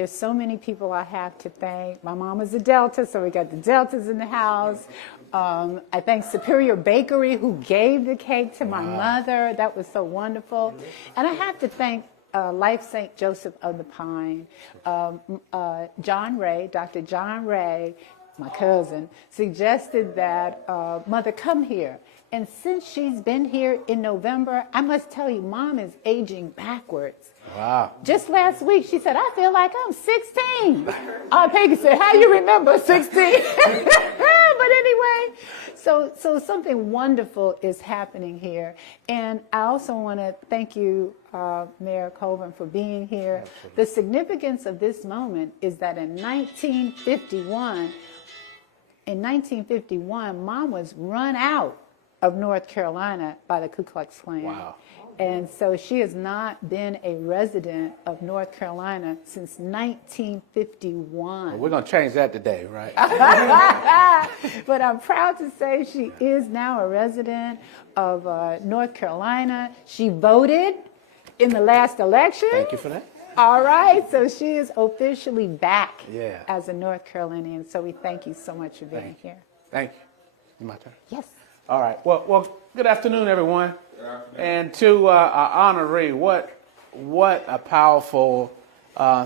There's so many people I have to thank. My mom is a Delta, so we got the Deltas in the house. I thank Superior Bakery, who gave the cake to my mother. That was so wonderful. And I have to thank Life St. Joseph of the Pine. John Ray, Dr. John Ray, my cousin, suggested that Mother come here. And since she's been here in November, I must tell you, Mom is aging backwards. Wow. Just last week, she said, I feel like I'm 16. Peggy said, how you remember 16? But anyway, so something wonderful is happening here. And I also want to thank you, Mayor Colvin, for being here. Absolutely. The significance of this moment is that in 1951, Mom was run out of North Carolina by the Ku Klux Klan. Wow. And so she has not been a resident of North Carolina since 1951. Well, we're going to change that today, right? But I'm proud to say she is now a resident of North Carolina. She voted in the last election. Thank you for that. All right, so she is officially back Yeah. as a North Carolinian. So we thank you so much for being here. Thank you. My turn. Yes. All right. Well, good afternoon, everyone. Good afternoon. And to our honoree, what a powerful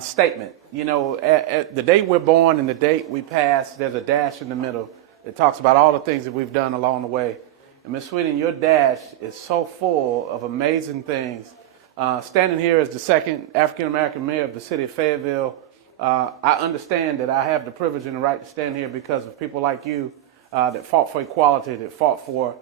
statement. You know, at the date we're born and the date we pass, there's a dash in the middle that talks about all the things that we've done along the way. And Ms. Sweeting, your dash is so full of amazing things. Standing here as the second African-American mayor of the city of Fayetteville, I understand that I have the privilege and the right to stand here because of people like you that fought for equality, that fought for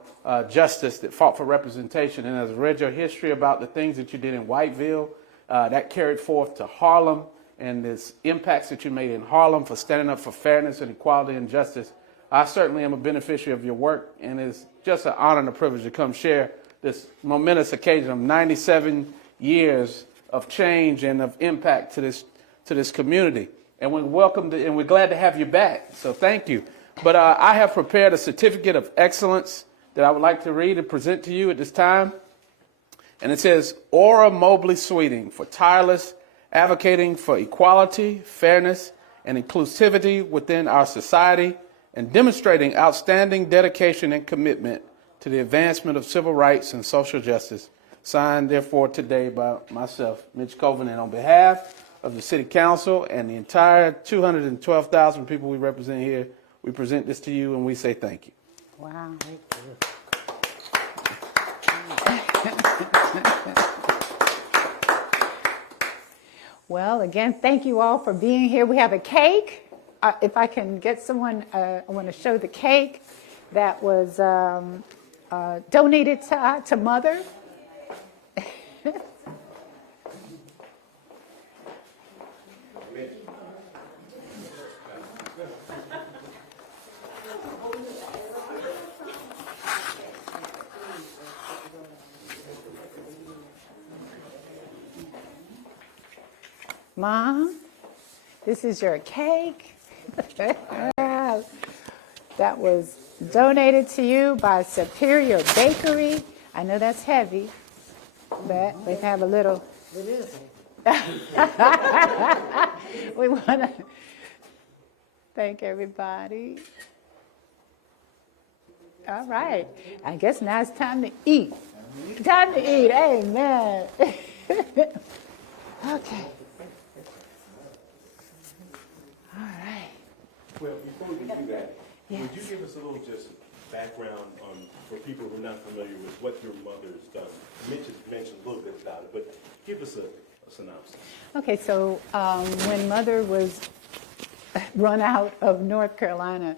justice, that fought for representation. And as I read your history about the things that you did in Whiteville, that carried forth to Harlem, and this impacts that you made in Harlem for standing up for fairness and equality and justice, I certainly am a beneficiary of your work, and it's just an honor and a privilege to come share this momentous occasion of 97 years of change and of impact to this community. And we're glad to have you back. So thank you. But I have prepared a certificate of excellence that I would like to read and present to you at this time. And it says, Ora Mobley Sweeting, for tireless advocating for equality, fairness, and inclusivity within our society, and demonstrating outstanding dedication and commitment to the advancement of civil rights and social justice. Signed, therefore, today by myself, Mitch Colvin, and on behalf of the City Council and the entire 212,000 people we represent here, we present this to you and we say thank you. Wow. Well, again, thank you all for being here. We have a cake. If I can get someone, I want to show the cake that was donated to Mother. Mom, this is your cake. That was donated to you by Superior Bakery. I know that's heavy, but we have a little. It is. We want to thank everybody. All right. I guess now it's time to eat. Time to eat. Amen. Okay. All right. Well, before we do that, Yes. would you give us a little just background for people who are not familiar with what your mother's done? Mitch has mentioned a little bit about it, but give us a synopsis. Okay, so when Mother was run out of North Carolina,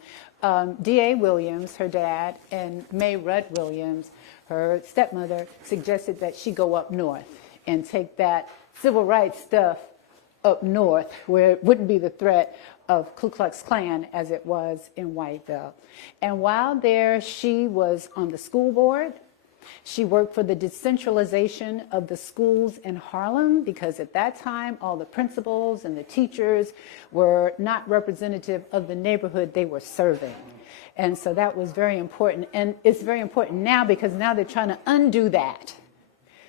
D.A. Williams, her dad, and May Rudd Williams, her stepmother, suggested that she go up north and take that civil rights stuff up north where it wouldn't be the threat of Ku Klux Klan as it was in Whiteville. And while there, she was on the school board. She worked for the decentralization of the schools in Harlem because at that time, all the principals and the teachers were not representative of the neighborhood they were serving. And so that was very important. And it's very important now because now they're trying to undo that.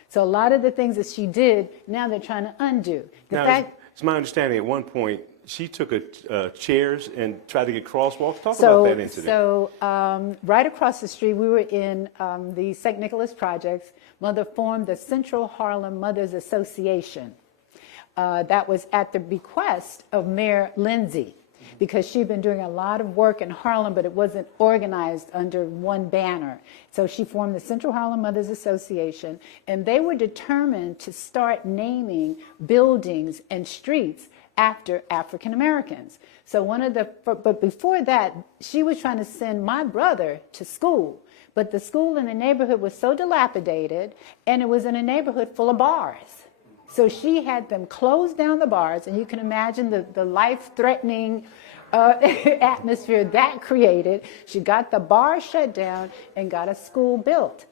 So a lot of the things that she did, now they're trying to undo. it's my understanding at one point she took chairs and tried to get crosswalks. Talk about that incident. So right across the street, we were in the St. Nicholas Projects. Mother formed the Central Harlem Mothers Association. That was at the bequest of Mayor Lindsay, because she'd been doing a lot of work in Harlem, but it wasn't organized under one banner. So she formed the Central Harlem Mothers Association, and they were determined to start naming buildings and streets after African Americans. So but before that, she was trying to send my brother to school, but the school in the neighborhood was so dilapidated, and it was in a neighborhood full of bars. So she had them close down the bars, and you can imagine the life-threatening atmosphere that created. She got the bar shut down and got a school built.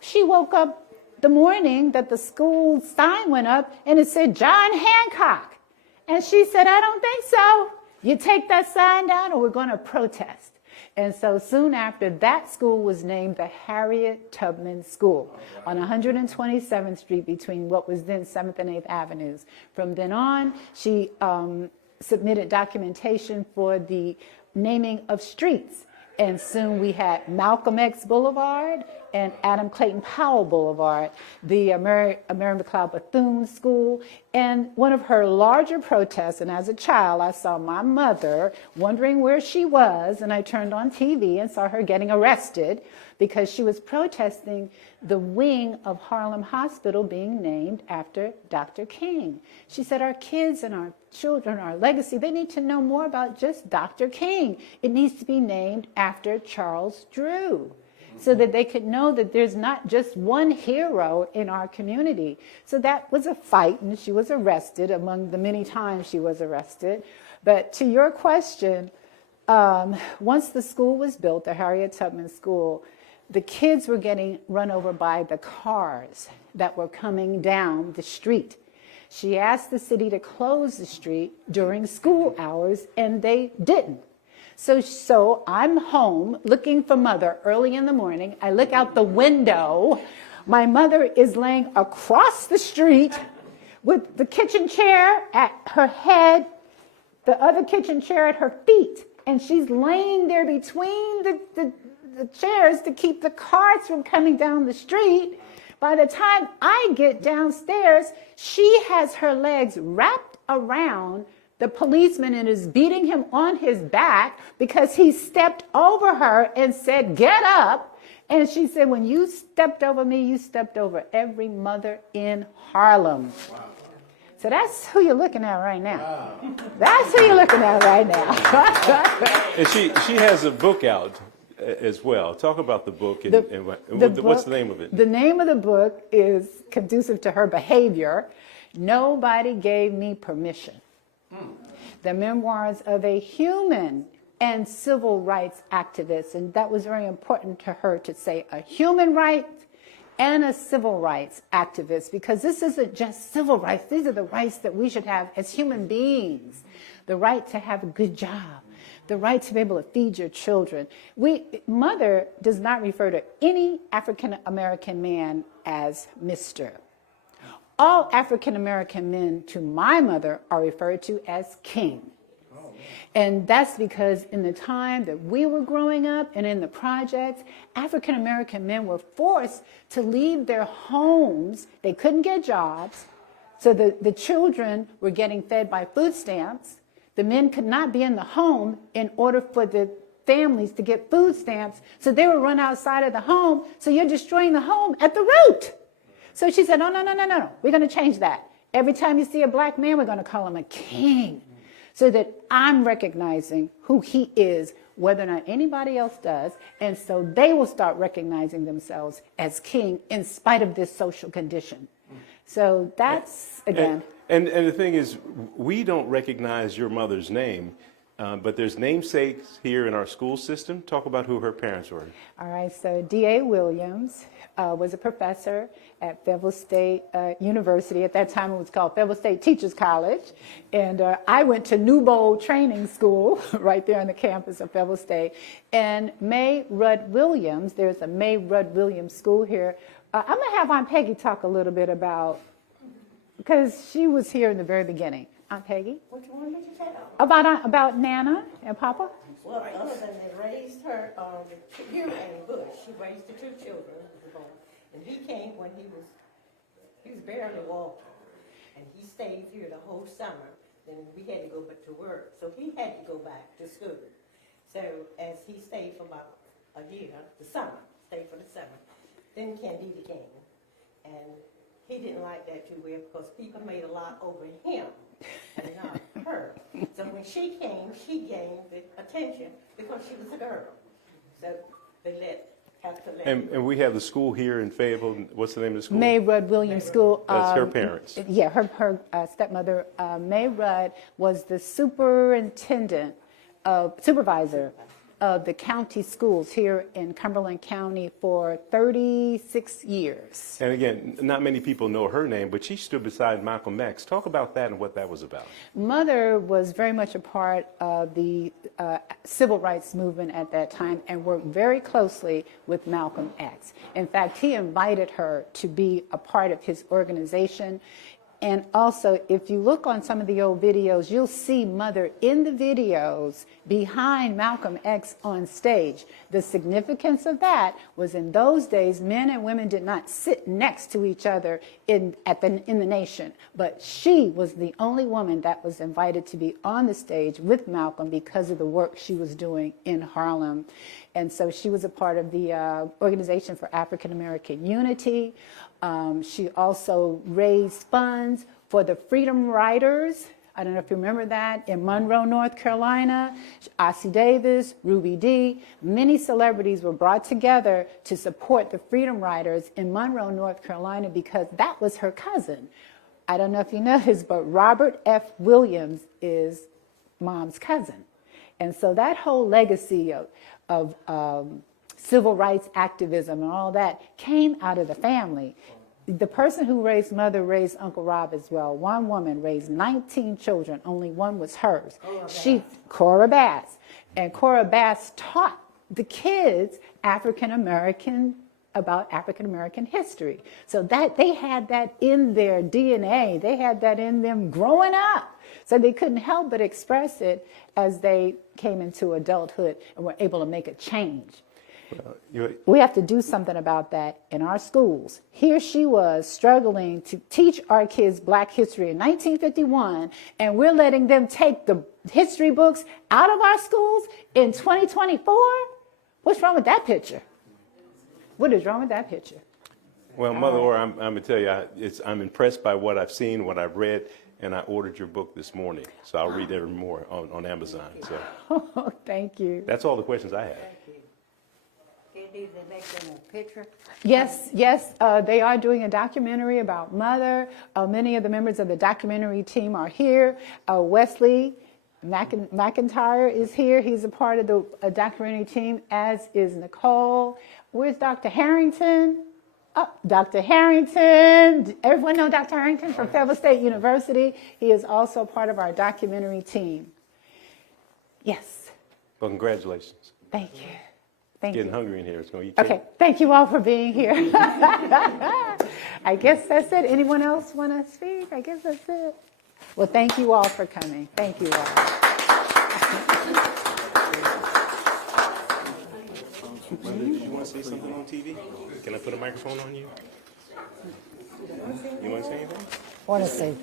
She woke up the morning that the school sign went up, and it said John Hancock. And she said, I don't think so. You take that sign down or we're going to protest. And so soon after, that school was named the Harriet Tubman School on 127th Street between what was then 7th and 8th Avenues. From then on, she submitted documentation for the naming of streets. And soon we had Malcolm X Boulevard and Adam Clayton Powell Boulevard, the Mary McLeod Bethune School. And one of her larger protests, and as a child, I saw my mother wondering where she was, and I turned on TV and saw her getting arrested because she was protesting the wing of Harlem Hospital being named after Dr. King. She said, our kids and our children, our legacy, they need to know more about just Dr. King. It needs to be named after Charles Drew, so that they could know that there's not just one hero in our community. So that was a fight, and she was arrested among the many times she was arrested. But to your question, once the school was built, the Harriet Tubman School, the kids were getting run over by the cars that were coming down the street. She asked the city to close the street during school hours, and they didn't. So I'm home looking for mother early in the morning. I look out the window. My mother is laying across the street with the kitchen chair at her head, the other kitchen chair at her feet. And she's laying there between the chairs to keep the cars from coming down the street. By the time I get downstairs, she has her legs wrapped around the policeman and is beating him on his back because he stepped over her and said, get up. And she said, when you stepped over me, you stepped over every mother in Harlem. Wow. So that's who you're looking at right now. Wow. That's who you're looking at right now. And she has a book out as well. Talk about the book and what's the name of it? The name of the book is conducive to her behavior. Nobody Gave Me Permission. The memoirs of a human and civil rights activist. And that was very important to her to say a human rights and a civil rights activist, because this isn't just civil rights. These are the rights that we should have as human beings. The right to have a good job, the right to be able to feed your children. Mother does not refer to any African American man as Mr. All African American men to my mother are referred to as king. And that's because in the time that we were growing up and in the projects, African American men were forced to leave their homes. They couldn't get jobs. So the children were getting fed by food stamps. The men could not be in the home in order for the families to get food stamps. So they would run outside of the home. So you're destroying the home at the root. So she said, no. We're going to change that. Every time you see a black man, we're going to call him a king, so that I'm recognizing who he is, whether or not anybody else does. And so they will start recognizing themselves as king in spite of this social condition. So that's, again. And the thing is, we don't recognize your mother's name, but there's namesakes here in our school system. Talk about who her parents were. All right, so D.A. Williams was a professor at Fayetteville State University. At that time, it was called Fayetteville State Teachers College. And I went to New Bowl Training School right there on the campus of Fayetteville State. And May Rudd Williams, there's a May Rudd Williams School here. I'm going to have Aunt Peggy talk a little bit about, because she was here in the very beginning. Aunt Peggy? Which one did you tell? About Nana and Papa? Well, other than they raised her, you and Bush, she raised the two children, the boy. And he came when he was barely walking. And he stayed here the whole summer. Then we had to go back to work. So he had to go back to school. So as he stayed for about a year, stayed for the summer, then Candida came. And he didn't like that too well because people made a lot over him and not her. So when she came, she gained the attention because she was a girl. So they have to let And we have the school here in Fayetteville. What's the name of the school? May Rudd Williams School. That's her parents. Yeah, her stepmother, May Rudd, was the supervisor of the county schools here in Cumberland County for 36 years. And again, not many people know her name, but she stood beside Malcolm X. Talk about that and what that was about. Mother was very much a part of the civil rights movement at that time and worked very closely with Malcolm X. In fact, he invited her to be a part of his organization. And also, if you look on some of the old videos, you'll see Mother in the videos behind Malcolm X on stage. The significance of that was in those days, men and women did not sit next to each other in the nation. But she was the only woman that was invited to be on the stage with Malcolm because of the work she was doing in Harlem. And so she was a part of the Organization for African American Unity. She also raised funds for the Freedom Riders. I don't know if you remember that, in Monroe, North Carolina. Ossie Davis, Ruby Dee, many celebrities were brought together to support the Freedom Riders in Monroe, North Carolina, because that was her cousin. I don't know if you know this, but Robert F. Williams is Mom's cousin. And so that whole legacy of civil rights activism and all that came out of the family. The person who raised Mother raised Uncle Rob as well. One woman raised 19 children. Only one was hers. Cora Bass. And Cora Bass taught the kids about African American history. So that they had that in their DNA. They had that in them growing up. So they couldn't help but express it as they came into adulthood and were able to make a change. We have to do something about that in our schools. Here she was struggling to teach our kids Black history in 1951, and we're letting them take the history books out of our schools in 2024? What's wrong with that picture? What is wrong with that picture? Well, Mother Ora, I'm going to tell you, I'm impressed by what I've seen, what I've read, and I ordered your book this morning. So I'll read every more on Amazon. So Oh, thank you. that's all the questions I have. Did they make them a picture? Yes, they are doing a documentary about Mother. Many of the members of the documentary team are here. Wesley McIntyre is here. He's a part of the documentary team, as is Nicole. Where's Dr. Harrington? Oh, Dr. Harrington. Everyone know Dr. Harrington from Fayetteville State University? He is also part of our documentary team. Yes. Well, congratulations. Thank you. Thank you. Getting hungry in here. It's going to eat Okay, thank you all for being here. I guess that's it. Anyone else want to speak? I guess that's it. Well, thank you all for coming. Thank you all. Mother, did you want to say something on TV? Can I put a microphone on you? You want to say anything? I want to say